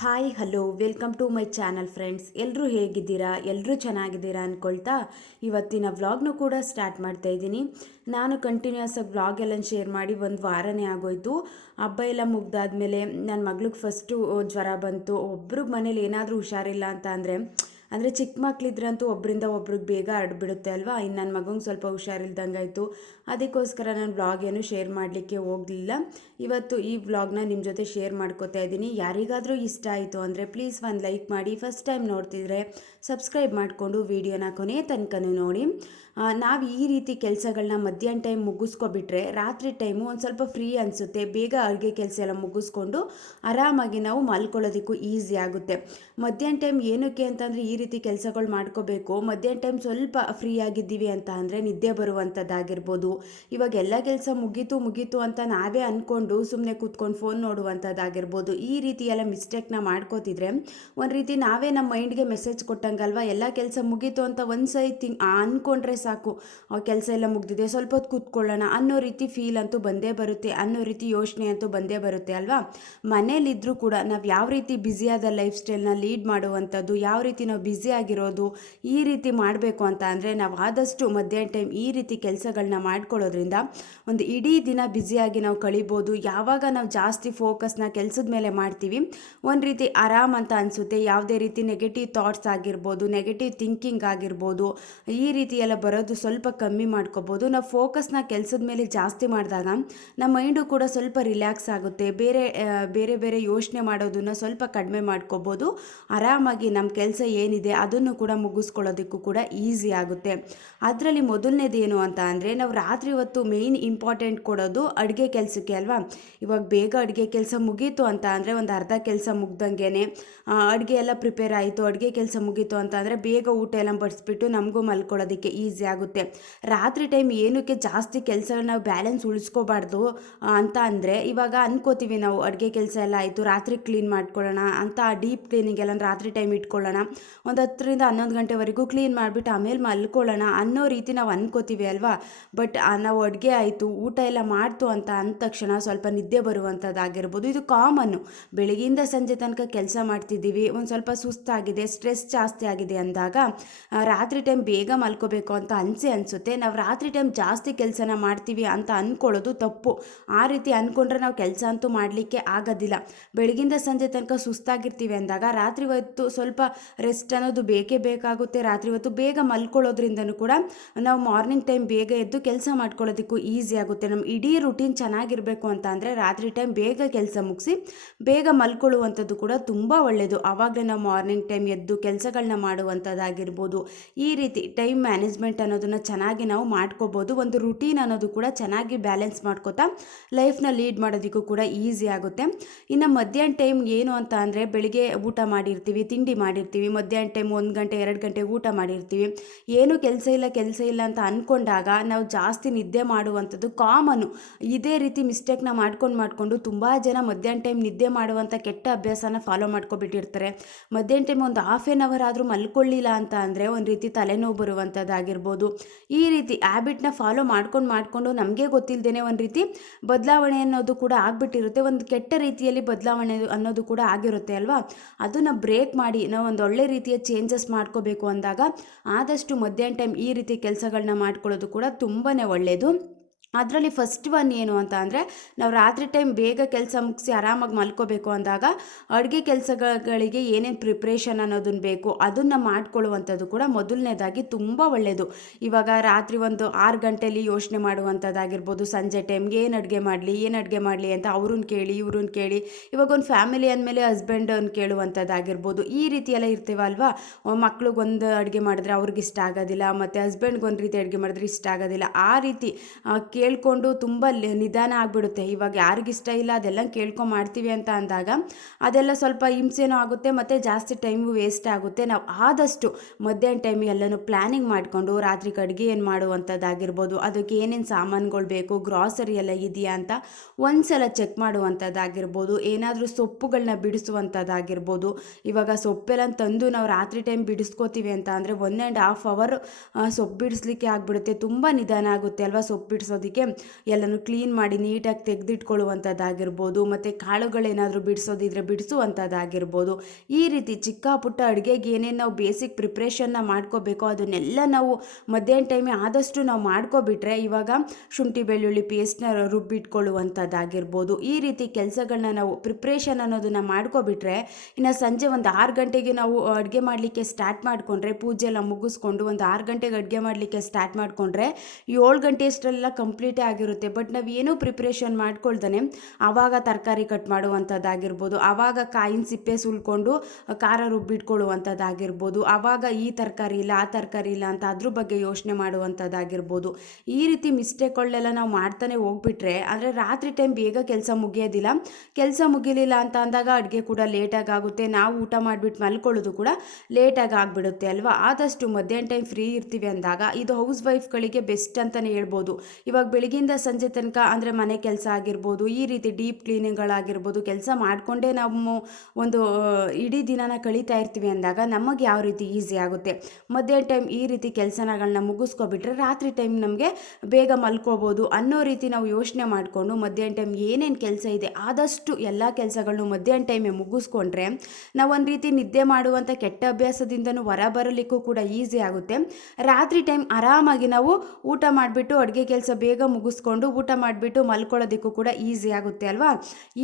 Hi hello welcome to my channel friends. ಎಲ್ಲರೂ ಹೇಗಿದ್ದೀರಾ? ಎಲ್ಲರೂ ಚೆನ್ನಾಗಿದ್ದೀರಾ ಅಂದ್ಕೊಳ್ತಾ ಇವತ್ತಿನ ವ್ಲಾಗ್ನು ಕೂಡ ಸ್ಟಾರ್ಟ್ ಮಾಡ್ತಾ ಇದ್ದೀನಿ. ನಾನು ಕಂಟಿನ್ಯೂಸ್ ಆಗಿ ವ್ಲಾಗ್ ಎಲ್ಲ ಶೇರ್ ಮಾಡಿ ಒಂದು ವಾರನೇ ಆಗೋಯ್ತು. ಹಬ್ಬ ಎಲ್ಲ ಮುಗ್ದಾದ್ಮೇಲೆ ನನ್ನ ಮಗಳಿಗೆ ಫಸ್ಟು ಜ್ವರ ಬಂತು. ಒಬ್ರಿಗೆ ಮನೇಲಿ ಏನಾದರೂ ಹುಷಾರಿಲ್ಲ ಅಂತ ಅಂದರೆ ಚಿಕ್ಕ ಮಕ್ಕಳಿದ್ರಂತೂ ಒಬ್ಬರಿಂದ ಒಬ್ರಿಗೆ ಬೇಗ ಹರಡ್ಬಿಡುತ್ತೆ ಅಲ್ವಾ. ಇನ್ನು ನನ್ನ ಮಗಂಗೆ ಸ್ವಲ್ಪ ಹುಷಾರಿಲ್ದಂಗಾಯಿತು. ಅದಕ್ಕೋಸ್ಕರ ನಾನು ವ್ಲಾಗ್ ಏನು ಶೇರ್ ಮಾಡಲಿಕ್ಕೆ ಹೋಗಲಿಲ್ಲ. ಇವತ್ತು ಈ ವ್ಲಾಗ್ನ ನಿಮ್ಮ ಜೊತೆ ಶೇರ್ ಮಾಡ್ಕೋತಾ ಇದ್ದೀನಿ. ಯಾರಿಗಾದರೂ ಇಷ್ಟ ಆಯಿತು ಅಂದರೆ ಪ್ಲೀಸ್ ಒಂದು ಲೈಕ್ ಮಾಡಿ. ಫಸ್ಟ್ ಟೈಮ್ ನೋಡ್ತಿದ್ರೆ ಸಬ್ಸ್ಕ್ರೈಬ್ ಮಾಡಿಕೊಂಡು ವಿಡಿಯೋನ ಕೊನೆ ತನಕನೂ ನೋಡಿ. ನಾವು ಈ ರೀತಿ ಕೆಲಸಗಳನ್ನ ಮಧ್ಯಾಹ್ನ ಟೈಮ್ ಮುಗಿಸ್ಕೊಬಿಟ್ರೆ ರಾತ್ರಿ ಟೈಮು ಒಂದು ಸ್ವಲ್ಪ ಫ್ರೀ ಅನಿಸುತ್ತೆ. ಬೇಗ ಅಡುಗೆ ಕೆಲಸ ಎಲ್ಲ ಮುಗಿಸ್ಕೊಂಡು ಆರಾಮಾಗಿ ನಾವು ಮಲ್ಕೊಳ್ಳೋದಕ್ಕೂ ಈಸಿ ಆಗುತ್ತೆ. ಮಧ್ಯಾಹ್ನ ಟೈಮ್ ಏನಕ್ಕೆ ಅಂತಂದರೆ ಈ ರೀತಿ ಕೆಲಸಗಳು ಮಾಡ್ಕೋಬೇಕು. ಮಧ್ಯಾಹ್ನ ಟೈಮ್ ಸ್ವಲ್ಪ ಫ್ರೀ ಆಗಿದ್ದೀವಿ ಅಂತ ಅಂದರೆ ನಿದ್ದೆ ಬರುವಂಥದ್ದಾಗಿರ್ಬೋದು. ಇವಾಗ ಎಲ್ಲ ಕೆಲಸ ಮುಗೀತು ಅಂತ ನಾವೇ ಅಂದ್ಕೊಂಡು ಸುಮ್ಮನೆ ಕೂತ್ಕೊಂಡು ಫೋನ್ ನೋಡುವಂಥದ್ದಾಗಿರ್ಬೋದು. ಈ ರೀತಿ ಎಲ್ಲ ಮಿಸ್ಟೇಕ್ನ ಮಾಡ್ಕೋತಿದ್ರೆ ಒಂದು ರೀತಿ ನಾವೇ ನಮ್ಮ ಮೈಂಡ್ಗೆ ಮೆಸೇಜ್ ಕೊಟ್ಟಂಗಲ್ವ. ಎಲ್ಲ ಕೆಲಸ ಮುಗೀತು ಅಂತ ಒಂದು ಸರಿ ಅಂದ್ಕೊಂಡ್ರೆ ಸಾಕು, ಕೆಲಸ ಎಲ್ಲ ಮುಗ್ದಿದೆ ಸ್ವಲ್ಪ ಹೊತ್ತು ಕೂತ್ಕೊಳ್ಳೋಣ ಅನ್ನೋ ರೀತಿ ಫೀಲ್ ಅಂತೂ ಬಂದೇ ಬರುತ್ತೆ, ಅನ್ನೋ ರೀತಿ ಯೋಚನೆ ಅಂತೂ ಬಂದೇ ಬರುತ್ತೆ ಅಲ್ವಾ. ಮನೇಲಿದ್ದರೂ ಕೂಡ ನಾವು ಯಾವ ರೀತಿ ಬ್ಯುಸಿಯಾದ ಲೈಫ್ ಸ್ಟೈಲ್ನ ಲೀಡ್ ಮಾಡುವಂಥದ್ದು, ಯಾವ ರೀತಿ ನಾವು ಬ್ಯುಸಿ ಆಗಿರೋದು, ಈ ರೀತಿ ಮಾಡಬೇಕು ಅಂತ ಅಂದರೆ ನಾವು ಆದಷ್ಟು ಮಧ್ಯಾಹ್ನ ಟೈಮ್ ಈ ರೀತಿ ಕೆಲಸಗಳನ್ನ ಮಾಡ್ಕೊಳ್ಳೋದ್ರಿಂದ ಒಂದು ಇಡೀ ದಿನ ಬ್ಯುಸಿಯಾಗಿ ನಾವು ಕಳಿಬೋದು. ಯಾವಾಗ ನಾವು ಜಾಸ್ತಿ ಫೋಕಸ್ನ ಕೆಲಸದ ಮೇಲೆ ಮಾಡ್ತೀವಿ ಒಂದು ರೀತಿ ಆರಾಮ್ ಅಂತ ಅನಿಸುತ್ತೆ. ಯಾವುದೇ ರೀತಿ ನೆಗೆಟಿವ್ ಥಾಟ್ಸ್ ಆಗಿರ್ಬೋದು, ನೆಗೆಟಿವ್ ಥಿಂಕಿಂಗ್ ಆಗಿರ್ಬೋದು, ಈ ರೀತಿ ಎಲ್ಲ ಬರೋದು ಸ್ವಲ್ಪ ಕಮ್ಮಿ ಮಾಡ್ಕೋಬೋದು. ನಾವು ಫೋಕಸ್ನ ಕೆಲಸದ ಮೇಲೆ ಜಾಸ್ತಿ ಮಾಡಿದಾಗ ನಮ್ಮ ಮೈಂಡು ಕೂಡ ಸ್ವಲ್ಪ ರಿಲ್ಯಾಕ್ಸ್ ಆಗುತ್ತೆ. ಬೇರೆ ಯೋಚನೆ ಮಾಡೋದನ್ನು ಸ್ವಲ್ಪ ಕಡಿಮೆ ಮಾಡ್ಕೋಬೋದು. ಆರಾಮಾಗಿ ನಮ್ಮ ಕೆಲಸ ಏನಿದೆ ಅದನ್ನು ಕೂಡ ಮುಗಿಸ್ಕೊಳ್ಳೋದಕ್ಕೂ ಕೂಡ ಈಸಿ ಆಗುತ್ತೆ. ಅದರಲ್ಲಿ ಮೊದಲನೇದು ಏನು ಅಂತ ಅಂದರೆ ನಾವು ರಾತ್ರಿ ಹೊತ್ತು ಮೇಯ್ನ್ ಇಂಪಾರ್ಟೆಂಟ್ ಕೊಡೋದು ಅಡುಗೆ ಕೆಲಸಕ್ಕೆ ಅಲ್ವಾ. ಇವಾಗ ಬೇಗ ಅಡುಗೆ ಕೆಲಸ ಮುಗೀತು ಅಂತ ಅಂದರೆ ಒಂದು ಅರ್ಧ ಕೆಲಸ ಮುಗ್ದಂಗೆ ಅಡುಗೆ ಎಲ್ಲ ಪ್ರಿಪೇರ್ ಆಯಿತು, ಅಡುಗೆ ಕೆಲಸ ಮುಗೀತು ಅಂತ ಅಂದರೆ ಬೇಗ ಊಟ ಎಲ್ಲ ಬಡಿಸ್ಬಿಟ್ಟು ನಮಗೂ ಮಲ್ಕೊಳ್ಳೋದಕ್ಕೆ ಈಸಿ ಆಗುತ್ತೆ. ರಾತ್ರಿ ಟೈಮ್ ಏನಕ್ಕೆ ಜಾಸ್ತಿ ಕೆಲಸಗಳನ್ನ ನಾವು ಬ್ಯಾಲೆನ್ಸ್ ಉಳಿಸ್ಕೋಬಾರ್ದು ಅಂತ ಅಂದರೆ ಇವಾಗ ಅನ್ಕೋತೀವಿ ನಾವು ಅಡುಗೆ ಕೆಲಸ ಎಲ್ಲ ಆಯಿತು ರಾತ್ರಿ ಕ್ಲೀನ್ ಮಾಡ್ಕೊಳ್ಳೋಣ ಅಂತ, ಡೀಪ್ ಕ್ಲೀನಿಂಗ್ ಎಲ್ಲ ರಾತ್ರಿ ಟೈಮ್ ಇಟ್ಕೊಳ್ಳೋಣ, ಒಂದು 10ರಿಂದ 11 ಗಂಟೆವರೆಗೂ ಕ್ಲೀನ್ ಮಾಡಿಬಿಟ್ಟು ಆಮೇಲೆ ಮಲ್ಕೊಳ್ಳೋಣ ಅನ್ನೋ ರೀತಿ ನಾವು ಅನ್ಕೋತೀವಿ ಅಲ್ವಾ. ಬಟ್ ನಾವು ಅಡುಗೆ ಆಯಿತು ಊಟ ಎಲ್ಲ ಮಾಡ್ತು ಅಂತ ಅಂದ ತಕ್ಷಣ ಸ್ವಲ್ಪ ನಿದ್ದೆ ಬರುವಂಥದ್ದಾಗಿರ್ಬೋದು. ಇದು ಕಾಮನ್ನು. ಬೆಳಗ್ಗೆಯಿಂದ ಸಂಜೆ ತನಕ ಕೆಲಸ ಮಾಡ್ತಿದ್ದೀವಿ, ಒಂದು ಸ್ವಲ್ಪ ಸುಸ್ತಾಗಿದೆ, ಸ್ಟ್ರೆಸ್ ಜಾಸ್ತಿ ಆಗಿದೆ ಅಂದಾಗ ರಾತ್ರಿ ಟೈಮ್ ಬೇಗ ಮಲ್ಕೋಬೇಕು ಅಂತ ಅನಿಸುತ್ತೆ. ನಾವು ರಾತ್ರಿ ಟೈಮ್ ಜಾಸ್ತಿ ಕೆಲಸನ ಮಾಡ್ತೀವಿ ಅಂತ ಅಂದ್ಕೊಳ್ಳೋದು ತಪ್ಪು. ಆ ರೀತಿ ಅಂದ್ಕೊಂಡ್ರೆ ನಾವು ಕೆಲಸ ಅಂತೂ ಮಾಡಲಿಕ್ಕೆ ಆಗೋದಿಲ್ಲ. ಬೆಳಗಿಂದ ಸಂಜೆ ತನಕ ಸುಸ್ತಾಗಿರ್ತೀವಿ ಅಂದಾಗ ರಾತ್ರಿ ಹೊತ್ತು ಸ್ವಲ್ಪ ರೆಸ್ಟ್ ಅನ್ನೋದು ಬೇಕೇ ಬೇಕಾಗುತ್ತೆ. ರಾತ್ರಿ ಹೊತ್ತು ಬೇಗ ಮಲ್ಕೊಳ್ಳೋದ್ರಿಂದನೂ ಕೂಡ ನಾವು ಮಾರ್ನಿಂಗ್ ಟೈಮ್ ಬೇಗ ಎದ್ದು ಕೆಲಸ ಮಾಡ್ಕೊಳ್ಳೋದಕ್ಕೂ ಈಸಿ ಆಗುತ್ತೆ. ನಮ್ಮ ಇಡೀ ರುಟೀನ್ ಚೆನ್ನಾಗಿರಬೇಕು ಅಂತ ಅಂದರೆ ರಾತ್ರಿ ಟೈಮ್ ಬೇಗ ಕೆಲಸ ಮುಗಿಸಿ ಬೇಗ ಮಲ್ಕೊಳ್ಳುವಂಥದ್ದು ಕೂಡ ತುಂಬ ಒಳ್ಳೆಯದು. ಆವಾಗಲೇ ನಾವು ಮಾರ್ನಿಂಗ್ ಟೈಮ್ ಎದ್ದು ಕೆಲಸಗಳನ್ನ ಮಾಡುವಂಥದ್ದಾಗಿರ್ಬೋದು. ಈ ರೀತಿ ಟೈಮ್ ಮ್ಯಾನೇಜ್ಮೆಂಟ್ ಅನ್ನೋದನ್ನು ಚೆನ್ನಾಗಿ ನಾವು ಮಾಡ್ಕೋಬೋದು. ಒಂದು ರುಟೀನ್ ಅನ್ನೋದು ಕೂಡ ಚೆನ್ನಾಗಿ ಬ್ಯಾಲೆನ್ಸ್ ಮಾಡ್ಕೋತಾ ಲೈಫ್ನ ಲೀಡ್ ಮಾಡೋದಕ್ಕೂ ಕೂಡ ಈಸಿ ಆಗುತ್ತೆ. ಇನ್ನು ಮಧ್ಯಾಹ್ನ ಟೈಮ್ ಏನು ಅಂತ ಅಂದರೆ ಬೆಳಿಗ್ಗೆ ಊಟ ಮಾಡಿರ್ತೀವಿ, ತಿಂಡಿ ಮಾಡಿರ್ತೀವಿ, ಮಧ್ಯಾಹ್ನ ಟೈಮ್ 1 ಗಂಟೆ 2 ಗಂಟೆ ಊಟ ಮಾಡಿರ್ತೀವಿ, ಏನು ಕೆಲಸ ಇಲ್ಲ ಅಂತ ಅಂದ್ಕೊಂಡಾಗ ನಾವು ಜಾಸ್ತಿ ನಿದ್ದೆ ಮಾಡುವಂಥದ್ದು ಕಾಮನ್ನು. ಇದೇ ರೀತಿ ಮಿಸ್ಟೇಕ್ನ ಮಾಡ್ಕೊಂಡು ತುಂಬ ಜನ ಮಧ್ಯಾಹ್ನ ಟೈಮ್ ನಿದ್ದೆ ಮಾಡುವಂಥ ಕೆಟ್ಟ ಅಭ್ಯಾಸನ ಫಾಲೋ ಮಾಡ್ಕೊಬಿಟ್ಟಿರ್ತಾರೆ. ಮಧ್ಯಾಹ್ನ ಟೈಮ್ ಒಂದು ಹಾಫ್ ಆನ್ ಅವರ್ ಆದರೂ ಮಲ್ಕೊಳ್ಳಿಲ್ಲ ಅಂತ ಅಂದರೆ ಒಂದು ರೀತಿ ತಲೆನೋವು ಬರುವಂಥದ್ದಾಗಿರ್ಬೋದು. ಈ ರೀತಿ ಹ್ಯಾಬಿಟ್ನ ಫಾಲೋ ಮಾಡ್ಕೊಂಡು ನಮಗೆ ಗೊತ್ತಿಲ್ಲದೇ ಒಂದು ರೀತಿ ಬದಲಾವಣೆ ಅನ್ನೋದು ಕೂಡ ಆಗಿಬಿಟ್ಟಿರುತ್ತೆ. ಒಂದು ಕೆಟ್ಟ ರೀತಿಯಲ್ಲಿ ಬದಲಾವಣೆ ಅನ್ನೋದು ಕೂಡ ಆಗಿರುತ್ತೆ ಅಲ್ವಾ. ಅದನ್ನು ಬ್ರೇಕ್ ಮಾಡಿ ನಾವು ಒಂದು ಒಳ್ಳೆ ರೀತಿಯ ಚೇಂಜಸ್ ಮಾಡ್ಕೋಬೇಕು ಅಂದಾಗ ಆದಷ್ಟು ಮಧ್ಯಾಹ್ನ ಟೈಮ್ ಈ ರೀತಿ ಕೆಲಸಗಳನ್ನ ಮಾಡ್ಕೊಳ್ಳೋದು ಕೂಡ ತುಂಬಾ ಒಳ್ಳೆಯದು. ಅದರಲ್ಲಿ ಫಸ್ಟ್ ಒನ್ ಏನು ಅಂತ ಅಂದರೆ ನಾವು ರಾತ್ರಿ ಟೈಮ್ ಬೇಗ ಕೆಲಸ ಮುಗಿಸಿ ಆರಾಮಾಗಿ ಮಲ್ಕೋಬೇಕು ಅಂದಾಗ ಅಡುಗೆ ಕೆಲಸಗಳಿಗೆ ಏನೇನು ಪ್ರಿಪ್ರೇಷನ್ ಅನ್ನೋದನ್ನು ಬೇಕು ಅದನ್ನು ಮಾಡ್ಕೊಳ್ಳುವಂಥದ್ದು ಕೂಡ ಮೊದಲನೇದಾಗಿ ತುಂಬ ಒಳ್ಳೆಯದು. ಇವಾಗ ರಾತ್ರಿ ಒಂದು 6 ಗಂಟೆಯಲ್ಲಿ ಯೋಚನೆ ಮಾಡುವಂಥದ್ದಾಗಿರ್ಬೋದು, ಸಂಜೆ ಟೈಮ್ಗೆ ಏನು ಅಡುಗೆ ಮಾಡಲಿ ಅಂತ ಅವ್ರನ್ನ ಕೇಳಿ ಇವ್ರನ್ನ ಕೇಳಿ, ಇವಾಗ ಒಂದು ಫ್ಯಾಮಿಲಿ ಅಂದಮೇಲೆ ಹಸ್ಬೆಂಡನ್ನು ಕೇಳುವಂಥದ್ದಾಗಿರ್ಬೋದು. ಈ ರೀತಿ ಎಲ್ಲ ಇರ್ತೀವಲ್ವಾ. ಮಕ್ಳಿಗೊಂದು ಅಡುಗೆ ಮಾಡಿದ್ರೆ ಅವ್ರಿಗೆ ಇಷ್ಟ ಆಗೋದಿಲ್ಲ, ಮತ್ತು ಹಸ್ಬೆಂಡ್ಗೆ ಒಂದು ರೀತಿ ಅಡುಗೆ ಮಾಡಿದ್ರೆ ಇಷ್ಟ ಆಗೋದಿಲ್ಲ. ಆ ರೀತಿ ಕೇಳಿಕೊಂಡು ತುಂಬ ನಿಧಾನ ಆಗಿಬಿಡುತ್ತೆ. ಇವಾಗ ಯಾರಿಗಿಷ್ಟ ಇಲ್ಲ ಅದೆಲ್ಲ ಕೇಳ್ಕೊಂಡು ಮಾಡ್ತೀವಿ ಅಂತ ಅಂದಾಗ ಅದೆಲ್ಲ ಸ್ವಲ್ಪ ಹಿಂಸೆನೂ ಆಗುತ್ತೆ ಮತ್ತು ಜಾಸ್ತಿ ಟೈಮು ವೇಸ್ಟ್ ಆಗುತ್ತೆ. ನಾವು ಆದಷ್ಟು ಮಧ್ಯಾಹ್ನ ಟೈಮ್ ಎಲ್ಲನೂ ಪ್ಲ್ಯಾನಿಂಗ್ ಮಾಡಿಕೊಂಡು ರಾತ್ರಿಗೆ ಅಡುಗೆ ಏನು ಮಾಡುವಂಥದ್ದಾಗಿರ್ಬೋದು, ಅದಕ್ಕೆ ಏನೇನು ಸಾಮಾನುಗಳು ಬೇಕು, ಗ್ರಾಸರಿ ಎಲ್ಲ ಇದೆಯಾ ಅಂತ ಒಂದು ಸಲ ಚೆಕ್ ಮಾಡುವಂಥದ್ದಾಗಿರ್ಬೋದು. ಏನಾದರೂ ಸೊಪ್ಪುಗಳನ್ನ ಬಿಡಿಸುವಂಥದ್ದಾಗಿರ್ಬೋದು. ಇವಾಗ ಸೊಪ್ಪೆಲ್ಲ ತಂದು ನಾವು ರಾತ್ರಿ ಟೈಮ್ ಬಿಡಿಸ್ಕೋತೀವಿ ಅಂತ ಅಂದರೆ 1.5 hour ಸೊಪ್ಪು ಬಿಡಿಸ್ಲಿಕ್ಕೆ ಆಗಿಬಿಡುತ್ತೆ. ತುಂಬ ನಿಧಾನ ಆಗುತ್ತೆ ಅಲ್ವಾ ಸೊಪ್ಪು ಬಿಡಿಸೋದಕ್ಕೆ. ಬಿಡಿಸೋದಕ್ಕೆ ಎಲ್ಲನೂ ಕ್ಲೀನ್ ಮಾಡಿ ನೀಟಾಗಿ ತೆಗೆದಿಟ್ಕೊಳ್ಳುವಂಥದ್ದಾಗಿರ್ಬೋದು, ಮತ್ತು ಕಾಳುಗಳೇನಾದರೂ ಬಿಡಿಸೋದಿದ್ರೆ ಬಿಡಿಸುವಂಥದ್ದಾಗಿರ್ಬೋದು. ಈ ರೀತಿ ಚಿಕ್ಕ ಪುಟ್ಟ ಅಡುಗೆಗೆ ಏನೇನು ನಾವು ಬೇಸಿಕ್ ಪ್ರಿಪ್ರೇಷನ್ನ ಮಾಡ್ಕೋಬೇಕೋ ಅದನ್ನೆಲ್ಲ ನಾವು ಮಧ್ಯಾಹ್ನ ಟೈಮೇ ಆದಷ್ಟು ನಾವು ಮಾಡ್ಕೊಬಿಟ್ರೆ, ಇವಾಗ ಶುಂಠಿ ಬೆಳ್ಳುಳ್ಳಿ ಪೇಸ್ಟ್ನ ರುಬ್ಬಿಟ್ಕೊಳ್ಳುವಂಥದ್ದಾಗಿರ್ಬೋದು, ಈ ರೀತಿ ಕೆಲಸಗಳನ್ನ ನಾವು ಪ್ರಿಪ್ರೇಷನ್ ಅನ್ನೋದನ್ನು ಮಾಡ್ಕೊಬಿಟ್ರೆ, ಇನ್ನು ಸಂಜೆ ಒಂದು 6 ಗಂಟೆಗೆ ನಾವು ಅಡುಗೆ ಮಾಡಲಿಕ್ಕೆ ಸ್ಟಾರ್ಟ್ ಮಾಡಿಕೊಂಡ್ರೆ, ಪೂಜೆ ಎಲ್ಲ ಮುಗಿಸ್ಕೊಂಡು ಒಂದು 6 ಗಂಟೆಗೆ ಅಡುಗೆ ಮಾಡಲಿಕ್ಕೆ ಸ್ಟಾರ್ಟ್ ಮಾಡಿಕೊಂಡ್ರೆ 7 ಗಂಟೆ ಅಷ್ಟರೆಲ್ಲ ಕಂಪ್ಲೀಟೇ ಆಗಿರುತ್ತೆ. ಬಟ್ ನಾವು ಏನೂ ಪ್ರಿಪ್ರೇಷನ್ ಮಾಡ್ಕೊಳ್ತಾನೆ ಆವಾಗ ತರಕಾರಿ ಕಟ್ ಮಾಡುವಂಥದ್ದಾಗಿರ್ಬೋದು, ಆವಾಗ ಕಾಯಿನ ಸಿಪ್ಪೆ ಸುಲ್ಕೊಂಡು ಖಾರ ರುಬ್ಬಿಟ್ಕೊಳ್ಳುವಂಥದ್ದಾಗಿರ್ಬೋದು, ಆವಾಗ ಈ ತರಕಾರಿ ಇಲ್ಲ ಆ ತರಕಾರಿ ಇಲ್ಲ ಅಂತ ಅದ್ರ ಬಗ್ಗೆ ಯೋಚನೆ ಮಾಡುವಂಥದ್ದಾಗಿರ್ಬೋದು. ಈ ರೀತಿ ಮಿಸ್ಟೇಕ್ಗಳನ್ನೆಲ್ಲ ನಾವು ಮಾಡ್ತಾನೆ ಹೋಗ್ಬಿಟ್ರೆ, ಅಂದರೆ ರಾತ್ರಿ ಟೈಮ್ ಬೇಗ ಕೆಲಸ ಮುಗಿಯೋದಿಲ್ಲ. ಕೆಲಸ ಮುಗಿಲಿಲ್ಲ ಅಂತ ಅಂದಾಗ ಅಡುಗೆ ಕೂಡ ಲೇಟಾಗಿ ಆಗುತ್ತೆ, ನಾವು ಊಟ ಮಾಡಿಬಿಟ್ಟು ಮಲ್ಕೊಳ್ಳೋದು ಕೂಡ ಲೇಟಾಗಿ ಆಗಿಬಿಡುತ್ತೆ ಅಲ್ವಾ. ಆದಷ್ಟು ಮಧ್ಯಾಹ್ನ ಟೈಮ್ ಫ್ರೀ ಇರ್ತೀವಿ ಅಂದಾಗ ಇದು ಹೌಸ್ ವೈಫ್ಗಳಿಗೆ ಬೆಸ್ಟ್ ಅಂತಲೇ ಹೇಳ್ಬೋದು. ಇವಾಗ ಬೆಳಗಿಂದ ಸಂಜೆ ತನಕ ಅಂದರೆ ಮನೆ ಕೆಲಸ ಆಗಿರ್ಬೋದು, ಈ ರೀತಿ ಡೀಪ್ ಕ್ಲೀನಿಂಗ್ಗಳಾಗಿರ್ಬೋದು ಕೆಲಸ ಮಾಡಿಕೊಂಡೇ ನಾವು ಒಂದು ಇಡೀ ದಿನನ ಕಳೀತಾ ಇರ್ತೀವಿ ಅಂದಾಗ ನಮಗೆ ಯಾವ ರೀತಿ ಈಸಿ ಆಗುತ್ತೆ. ಮಧ್ಯಾಹ್ನ ಟೈಮ್ ಈ ರೀತಿ ಕೆಲಸಗಳನ್ನ ಮುಗಿಸ್ಕೊಬಿಟ್ರೆ ರಾತ್ರಿ ಟೈಮ್ ನಮಗೆ ಬೇಗ ಮಲ್ಕೋಬೋದು ಅನ್ನೋ ರೀತಿ ನಾವು ಯೋಚನೆ ಮಾಡಿಕೊಂಡು ಮಧ್ಯಾಹ್ನ ಟೈಮ್ ಏನೇನು ಕೆಲಸ ಇದೆ ಆದಷ್ಟು ಎಲ್ಲ ಕೆಲಸಗಳನ್ನು ಮಧ್ಯಾಹ್ನ ಟೈಮೇ ಮುಗಿಸ್ಕೊಂಡ್ರೆ ನಾವು ಒಂದು ರೀತಿ ನಿದ್ದೆ ಮಾಡುವಂಥ ಕೆಟ್ಟ ಅಭ್ಯಾಸದಿಂದನೂ ಹೊರ ಬರಲಿಕ್ಕೂ ಕೂಡ ಈಸಿ ಆಗುತ್ತೆ. ರಾತ್ರಿ ಟೈಮ್ ಆರಾಮಾಗಿ ನಾವು ಊಟ ಮಾಡಿಬಿಟ್ಟು ಅಡುಗೆ ಕೆಲಸ ಬೇಗ ಮುಗಿಸ್ಕೊಂಡು ಊಟ ಮಾಡಿಬಿಟ್ಟು ಮಲ್ಕೊಳ್ಳೋದಕ್ಕೂ ಕೂಡ ಈಸಿ ಆಗುತ್ತೆ ಅಲ್ವಾ.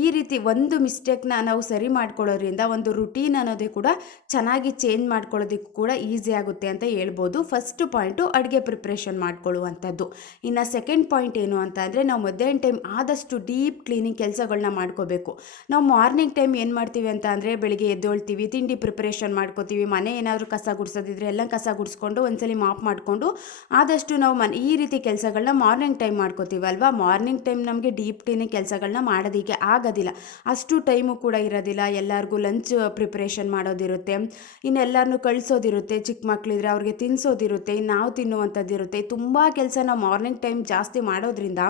ಈ ರೀತಿ ಒಂದು ಮಿಸ್ಟೇಕ್ನ ನಾವು ಸರಿ ಮಾಡ್ಕೊಳ್ಳೋದ್ರಿಂದ ಒಂದು ರುಟೀನ್ ಅನ್ನೋದೇ ಕೂಡ ಚೆನ್ನಾಗಿ ಚೇಂಜ್ ಮಾಡ್ಕೊಳ್ಳೋದಕ್ಕೂ ಕೂಡ ಈಸಿ ಆಗುತ್ತೆ ಅಂತ ಹೇಳ್ಬೋದು. ಫಸ್ಟ್ ಪಾಯಿಂಟು ಅಡುಗೆ ಪ್ರಿಪ್ರೇಷನ್ ಮಾಡ್ಕೊಳ್ಳುವಂಥದ್ದು. ಇನ್ನು ಸೆಕೆಂಡ್ ಪಾಯಿಂಟ್ ಏನು ಅಂತ ಅಂದರೆ, ನಾವು ಮಧ್ಯಾಹ್ನ ಟೈಮ್ ಆದಷ್ಟು ಡೀಪ್ ಕ್ಲೀನಿಂಗ್ ಕೆಲಸಗಳನ್ನ ಮಾಡ್ಕೋಬೇಕು. ನಾವು ಮಾರ್ನಿಂಗ್ ಟೈಮ್ ಏನು ಮಾಡ್ತೀವಿ ಅಂತ ಅಂದರೆ, ಬೆಳಿಗ್ಗೆ ಎದ್ದೇಳ್ತೀವಿ, ತಿಂಡಿ ಪ್ರಿಪ್ರೇಷನ್ ಮಾಡ್ಕೋತೀವಿ, ಮನೆ ಏನಾದರೂ ಕಸ ಗುಡಿಸೋದಿದ್ರೆ ಎಲ್ಲ ಕಸ ಗುಡಿಸ್ಕೊಂಡು ಒಂದ್ಸಲಿ ಮಾಪ್ ಮಾಡಿಕೊಂಡು ಆದಷ್ಟು ನಾವು ಈ ರೀತಿ ಕೆಲಸಗಳನ್ನ ಮಾರ್ನಿಂಗ್ ಟೈಮ್ ಮಾಡ್ಕೋತೀವಿ ಅಲ್ವಾ. ಮಾರ್ನಿಂಗ್ ಟೈಮ್ ನಮಗೆ ಡೀಪ್ ಕ್ಲೀನಿಂಗ್ ಕೆಲಸಗಳನ್ನ ಮಾಡೋದಕ್ಕೆ ಆಗೋದಿಲ್ಲ, ಅಷ್ಟು ಟೈಮು ಕೂಡ ಇರೋದಿಲ್ಲ. ಎಲ್ಲರಿಗೂ ಲಂಚ್ ಪ್ರಿಪ್ರೇಷನ್ ಮಾಡೋದಿರುತ್ತೆ, ಇನ್ನೆಲ್ಲರನ್ನೂ ಕಳಿಸೋದಿರುತ್ತೆ, ಚಿಕ್ಕ ಮಕ್ಕಳಿದ್ರೆ ಅವ್ರಿಗೆ ತಿನ್ನಿಸೋದಿರುತ್ತೆ, ನಾವು ತಿನ್ನುವಂಥದ್ದಿರುತ್ತೆ. ತುಂಬ ಕೆಲಸ ನಾವು ಮಾರ್ನಿಂಗ್ ಟೈಮ್ ಜಾಸ್ತಿ ಮಾಡೋದ್ರಿಂದ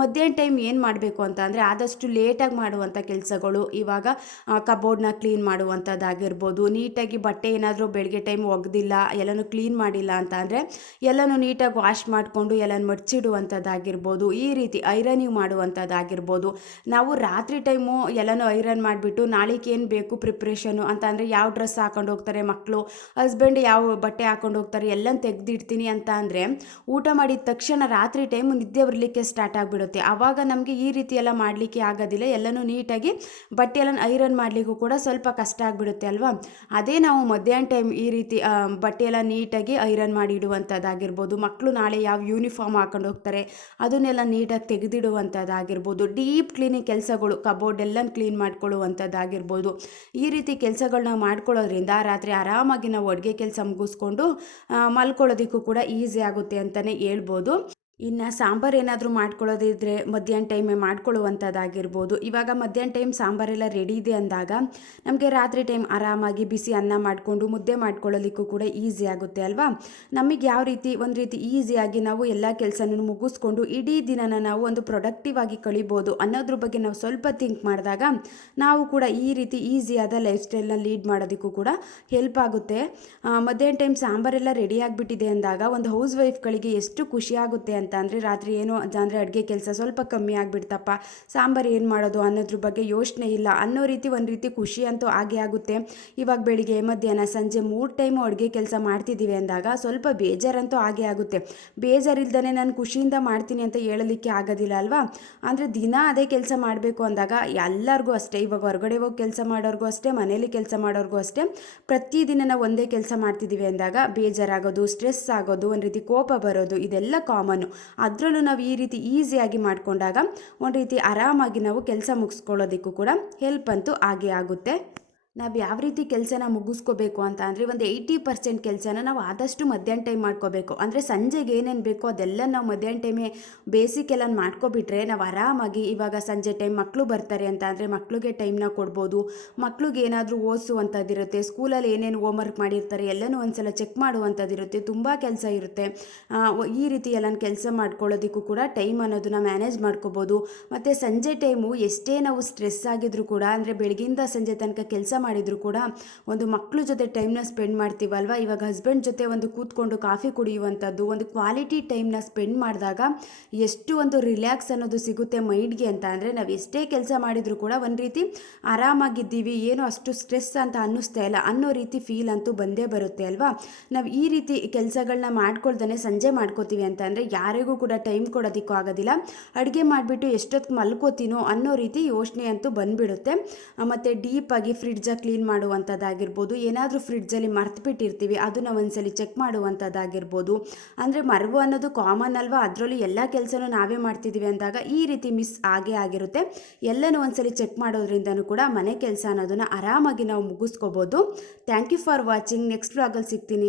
ಮಧ್ಯಾಹ್ನ ಟೈಮ್ ಏನು ಮಾಡಬೇಕು ಅಂತ ಅಂದರೆ ಆದಷ್ಟು ಲೇಟಾಗಿ ಮಾಡುವಂಥ ಕೆಲಸಗಳು. ಇವಾಗ ಕಬೋರ್ಡ್ನ ಕ್ಲೀನ್ ಮಾಡುವಂಥದ್ದಾಗಿರ್ಬೋದು, ನೀಟಾಗಿ ಬಟ್ಟೆ ಏನಾದರೂ ಬೆಳಗ್ಗೆ ಟೈಮ್ ಒಗೆದಿಲ್ಲ ಎಲ್ಲನೂ ಕ್ಲೀನ್ ಮಾಡಿಲ್ಲ ಅಂತ ಅಂದರೆ ಎಲ್ಲನೂ ನೀಟಾಗಿ ವಾಶ್ ಮಾಡಿಕೊಂಡು ಎಲ್ಲನೂ ಮಡ್ಚಿಡುವಂಥದ್ದಾಗಿರ್ಬೋದು, ಈ ರೀತಿ ಐರನಿಂಗ್ ಮಾಡುವಂಥದ್ದಾಗಿರ್ಬೋದು. ನಾವು ರಾತ್ರಿ ಟೈಮು ಎಲ್ಲನೂ ಐರನ್ ಮಾಡಿಬಿಟ್ಟು ನಾಳೆಗೆ ಏನು ಬೇಕು ಪ್ರಿಪ್ರೇಷನು ಅಂತ ಅಂದರೆ ಯಾವ ಡ್ರೆಸ್ ಹಾಕೊಂಡು ಹೋಗ್ತಾರೆ ಮಕ್ಕಳು, ಹಸ್ಬೆಂಡ್ ಯಾವ ಬಟ್ಟೆ ಹಾಕೊಂಡು ಹೋಗ್ತಾರೆ ಎಲ್ಲನೂ ತೆಗೆದಿಡ್ತೀನಿ ಅಂತ ಅಂದರೆ ಊಟ ಮಾಡಿದ ತಕ್ಷಣ ರಾತ್ರಿ ಟೈಮು ನಿದ್ದೆ ಬರಲಿಕ್ಕೆ ಸ್ಟಾರ್ಟ್ ಆಗಿಬಿಡುತ್ತೆ. ಆವಾಗ ನಮಗೆ ಈ ರೀತಿ ಎಲ್ಲ ಮಾಡಲಿಕ್ಕೆ ಆಗೋದಿಲ್ಲ, ಎಲ್ಲನೂ ನೀಟಾಗಿ ಬಟ್ಟೆ ಎಲ್ಲ ಐರನ್ ಮಾಡಲಿಕ್ಕೂ ಕೂಡ ಸ್ವಲ್ಪ ಕಷ್ಟ ಆಗಿಬಿಡುತ್ತೆ ಅಲ್ವಾ. ಅದೇ ನಾವು ಮಧ್ಯಾಹ್ನ ಟೈಮ್ ಈ ರೀತಿ ಬಟ್ಟೆ ಎಲ್ಲ ನೀಟಾಗಿ ಐರನ್ ಮಾಡಿ ಇಡುವಂಥದ್ದಾಗಿರ್ಬೋದು, ಮಕ್ಕಳು ನಾಳೆ ಯಾವ ಯೂನಿಫಾರ್ಮ್ ಹಾಕೊಂಡು ಹೋಗ್ತಾರೆ ಅದನ್ನೆಲ್ಲ ನೀಟಾಗಿ ತೆಗೆದಿಡುವಂಥದ್ದಾಗಿರ್ಬೋದು, ಡೀಪ್ ಕ್ಲೀನಿಂಗ್ ಕೆಲಸಗಳು ಕಬೋರ್ಡ್ ಎಲ್ಲ ಕ್ಲೀನ್ ಮಾಡ್ಕೊಳ್ಳುವಂಥದ್ದಾಗಿರ್ಬೋದು. ಈ ರೀತಿ ಕೆಲಸಗಳನ್ನ ಮಾಡ್ಕೊಳ್ಳೋದ್ರಿಂದ ರಾತ್ರಿ ಆರಾಮಾಗಿ ನಾವು ಅಡುಗೆ ಕೆಲಸ ಮುಗಿಸ್ಕೊಂಡು ಮಲ್ಕೊಳ್ಳೋದಕ್ಕೂ ಕೂಡ ಈಸಿ ಆಗುತ್ತೆ ಅಂತಲೇ ಹೇಳ್ಬೋದು. ಇನ್ನು ಸಾಂಬಾರು ಏನಾದರೂ ಮಾಡ್ಕೊಳ್ಳೋದಿದ್ರೆ ಮಧ್ಯಾಹ್ನ ಟೈಮೇ ಮಾಡ್ಕೊಳ್ಳುವಂಥದ್ದಾಗಿರ್ಬೋದು. ಇವಾಗ ಮಧ್ಯಾಹ್ನ ಟೈಮ್ ಸಾಂಬಾರೆಲ್ಲ ರೆಡಿ ಇದೆ ಅಂದಾಗ ನಮಗೆ ರಾತ್ರಿ ಟೈಮ್ ಆರಾಮಾಗಿ ಬಿಸಿ ಅನ್ನ ಮಾಡಿಕೊಂಡು ಮುದ್ದೆ ಮಾಡ್ಕೊಳ್ಳೋದಕ್ಕೂ ಕೂಡ ಈಸಿ ಆಗುತ್ತೆ ಅಲ್ವಾ. ನಮಗೆ ಯಾವ ರೀತಿ ಒಂದು ರೀತಿ ಈಸಿಯಾಗಿ ನಾವು ಎಲ್ಲ ಕೆಲಸನೂ ಮುಗಿಸ್ಕೊಂಡು ಇಡೀ ದಿನನ ನಾವು ಒಂದು ಪ್ರೊಡಕ್ಟಿವ್ ಆಗಿ ಕಳಿಬೋದು ಅನ್ನೋದ್ರ ಬಗ್ಗೆ ನಾವು ಸ್ವಲ್ಪ ಥಿಂಕ್ ಮಾಡಿದಾಗ ನಾವು ಕೂಡ ಈ ರೀತಿ ಈಸಿಯಾದ ಲೈಫ್ ಸ್ಟೈಲ್ನ ಲೀಡ್ ಮಾಡೋದಕ್ಕೂ ಕೂಡ ಹೆಲ್ಪ್ ಆಗುತ್ತೆ. ಮಧ್ಯಾಹ್ನ ಟೈಮ್ ಸಾಂಬಾರೆಲ್ಲ ರೆಡಿ ಆಗಿಬಿಟ್ಟಿದೆ ಅಂದಾಗ ಒಂದು ಹೌಸ್ ವೈಫ್ಗಳಿಗೆ ಎಷ್ಟು ಖುಷಿ ಆಗುತ್ತೆ ಅಂತ ಅಂದರೆ, ರಾತ್ರಿ ಏನು ಅಂದರೆ ಅಡುಗೆ ಕೆಲಸ ಸ್ವಲ್ಪ ಕಮ್ಮಿ ಆಗಿಬಿಡ್ತಪ್ಪ, ಸಾಂಬಾರು ಏನು ಮಾಡೋದು ಅನ್ನೋದ್ರ ಬಗ್ಗೆ ಯೋಚನೆ ಇಲ್ಲ ಅನ್ನೋ ರೀತಿ ಒಂದು ರೀತಿ ಖುಷಿ ಅಂತೂ ಆಗೇ ಆಗುತ್ತೆ. ಇವಾಗ ಬೆಳಿಗ್ಗೆ ಮಧ್ಯಾಹ್ನ ಸಂಜೆ 3 ಟೈಮು ಅಡುಗೆ ಕೆಲಸ ಮಾಡ್ತಿದ್ದೀವಿ ಅಂದಾಗ ಸ್ವಲ್ಪ ಬೇಜಾರಂತೂ ಆಗೇ ಆಗುತ್ತೆ. ಬೇಜಾರಿಲ್ದೇ ನಾನು ಖುಷಿಯಿಂದ ಮಾಡ್ತೀನಿ ಅಂತ ಹೇಳಲಿಕ್ಕೆ ಆಗೋದಿಲ್ಲ ಅಲ್ವಾ. ಅಂದರೆ ದಿನ ಅದೇ ಕೆಲಸ ಮಾಡಬೇಕು ಅಂದಾಗ ಎಲ್ಲರಿಗೂ ಅಷ್ಟೇ, ಇವಾಗ ಹೊರಗಡೆ ಹೋಗಿ ಕೆಲಸ ಮಾಡೋರಿಗೂ ಅಷ್ಟೇ, ಮನೇಲಿ ಕೆಲಸ ಮಾಡೋರಿಗೂ ಅಷ್ಟೇ, ಪ್ರತಿದಿನ ನಾವು ಒಂದೇ ಕೆಲಸ ಮಾಡ್ತಿದ್ದೀವಿ ಅಂದಾಗ ಬೇಜಾರಾಗೋದು, ಸ್ಟ್ರೆಸ್ ಆಗೋದು, ಒಂದು ರೀತಿ ಕೋಪ ಬರೋದು ಇದೆಲ್ಲ ಕಾಮನ್ನು. ಅದರಲ್ಲೂ ನಾವು ಈ ರೀತಿ ಈಸಿಯಾಗಿ ಮಾಡಿಕೊಂಡಾಗ ಒಂದು ರೀತಿ ಆರಾಮಾಗಿ ನಾವು ಕೆಲಸ ಮುಗಿಸ್ಕೊಳ್ಳೋದಕ್ಕೂ ಕೂಡ ಹೆಲ್ಪ್ ಅಂತೂ ಆಗೇ ಆಗುತ್ತೆ. ನಾವು ಯಾವ ರೀತಿ ಕೆಲಸನ ಮುಗಿಸ್ಕೋಬೇಕು ಅಂತ ಅಂದರೆ, ಒಂದು 80% ಕೆಲಸನ ನಾವು ಆದಷ್ಟು ಮಧ್ಯಾಹ್ನ ಟೈಮ್ ಮಾಡ್ಕೋಬೇಕು. ಅಂದರೆ ಸಂಜೆಗೆ ಏನೇನು ಬೇಕೋ ಅದೆಲ್ಲ ನಾವು ಮಧ್ಯಾಹ್ನ ಟೈಮೇ ಬೇಸಿಕ್ ಎಲ್ಲ ಮಾಡ್ಕೊಬಿಟ್ರೆ ನಾವು ಆರಾಮಾಗಿ, ಇವಾಗ ಸಂಜೆ ಟೈಮ್ ಮಕ್ಕಳು ಬರ್ತಾರೆ ಅಂತ ಅಂದರೆ ಮಕ್ಕಳಿಗೆ ಟೈಮ್ನ ಕೊಡ್ಬೋದು, ಮಕ್ಕಳಿಗೆ ಏನಾದರೂ ಓದಿಸುವಂಥದ್ದಿರುತ್ತೆ, ಸ್ಕೂಲಲ್ಲಿ ಏನೇನು ಹೋಮ್ವರ್ಕ್ ಮಾಡಿರ್ತಾರೆ ಎಲ್ಲನೂ ಒಂದ್ಸಲ ಚೆಕ್ ಮಾಡುವಂಥದ್ದಿರುತ್ತೆ, ತುಂಬ ಕೆಲಸ ಇರುತ್ತೆ. ಈ ರೀತಿ ಎಲ್ಲ ಕೆಲಸ ಮಾಡ್ಕೊಳ್ಳೋದಕ್ಕೂ ಕೂಡ ಟೈಮ್ ಅನ್ನೋದನ್ನ ಮ್ಯಾನೇಜ್ ಮಾಡ್ಕೋಬೋದು. ಮತ್ತು ಸಂಜೆ ಟೈಮು ಎಷ್ಟೇ ನಾವು ಸ್ಟ್ರೆಸ್ ಆಗಿದ್ರು ಕೂಡ, ಅಂದರೆ ಬೆಳಗಿಂದ ಸಂಜೆ ತನಕ ಕೆಲಸ ಮಾಡಿದರೂ ಕೂಡ ಒಂದು ಮಕ್ಕಳ ಜೊತೆ ಟೈಮ್ನ ಸ್ಪೆಂಡ್ ಮಾಡ್ತೀವಲ್ವ, ಇವಾಗ ಹಸ್ಬೆಂಡ್ ಜೊತೆ ಒಂದು ಕೂತ್ಕೊಂಡು ಕಾಫಿ ಕುಡಿಯುವಂಥದ್ದು, ಒಂದು ಕ್ವಾಲಿಟಿ ಟೈಮ್ನ ಸ್ಪೆಂಡ್ ಮಾಡಿದಾಗ ಎಷ್ಟು ಒಂದು ರಿಲ್ಯಾಕ್ಸ್ ಅನ್ನೋದು ಸಿಗುತ್ತೆ ಮೈಂಡ್ಗೆ ಅಂತ ಅಂದರೆ, ನಾವು ಎಷ್ಟೇ ಕೆಲಸ ಮಾಡಿದರೂ ಕೂಡ ಒಂದು ರೀತಿ ಆರಾಮಾಗಿದ್ದೀವಿ, ಏನೋ ಅಷ್ಟು ಸ್ಟ್ರೆಸ್ ಅಂತ ಅನ್ನಿಸ್ತಾ ಇಲ್ಲ ಅನ್ನೋ ರೀತಿ ಫೀಲ್ ಅಂತೂ ಬಂದೇ ಬರುತ್ತೆ ಅಲ್ವಾ. ನಾವು ಈ ರೀತಿ ಕೆಲಸಗಳನ್ನ ಮಾಡ್ಕೊಳ್ದೇ ಸಂಜೆ ಮಾಡ್ಕೋತೀವಿ ಅಂತ ಅಂದರೆ ಯಾರಿಗೂ ಕೂಡ ಟೈಮ್ ಕೊಡೋದಕ್ಕೂ ಆಗೋದಿಲ್ಲ. ಅಡುಗೆ ಮಾಡಿಬಿಟ್ಟು ಎಷ್ಟೊತ್ತು ಮಲ್ಕೋತೀನೋ ಅನ್ನೋ ರೀತಿ ಯೋಚನೆ ಅಂತೂ ಬಂದುಬಿಡುತ್ತೆ. ಮತ್ತು ಡೀಪಾಗಿ ಫ್ರಿಡ್ಜ ಕ್ಲೀನ್ ಮಾಡುವಂಥದ್ದಾಗಿರ್ಬೋದು, ಏನಾದರೂ ಫ್ರಿಡ್ಜಲ್ಲಿ ಮರ್ತುಬಿಟ್ಟಿರ್ತೀವಿ ಅದನ್ನು ಒಂದ್ಸಲಿ ಚೆಕ್ ಮಾಡುವಂಥದ್ದಾಗಿರ್ಬೋದು. ಅಂದರೆ ಮರವು ಅನ್ನೋದು ಕಾಮನ್ ಅಲ್ವಾ, ಅದರಲ್ಲೂ ಎಲ್ಲ ಕೆಲಸನೂ ನಾವೇ ಮಾಡ್ತಿದ್ದೀವಿ ಅಂದಾಗ ಈ ರೀತಿ ಮಿಸ್ ಆಗೇ ಆಗಿರುತ್ತೆ. ಎಲ್ಲನೂ ಒಂದ್ಸಲಿ ಚೆಕ್ ಮಾಡೋದ್ರಿಂದನೂ ಕೂಡ ಮನೆ ಕೆಲಸ ಅನ್ನೋದನ್ನು ಆರಾಮಾಗಿ ನಾವು ಮುಗಿಸ್ಕೋಬೋದು. Thank you for watching. Next ವ್ಲಾಗಲ್ಲಿ ಸಿಗ್ತೀನಿ.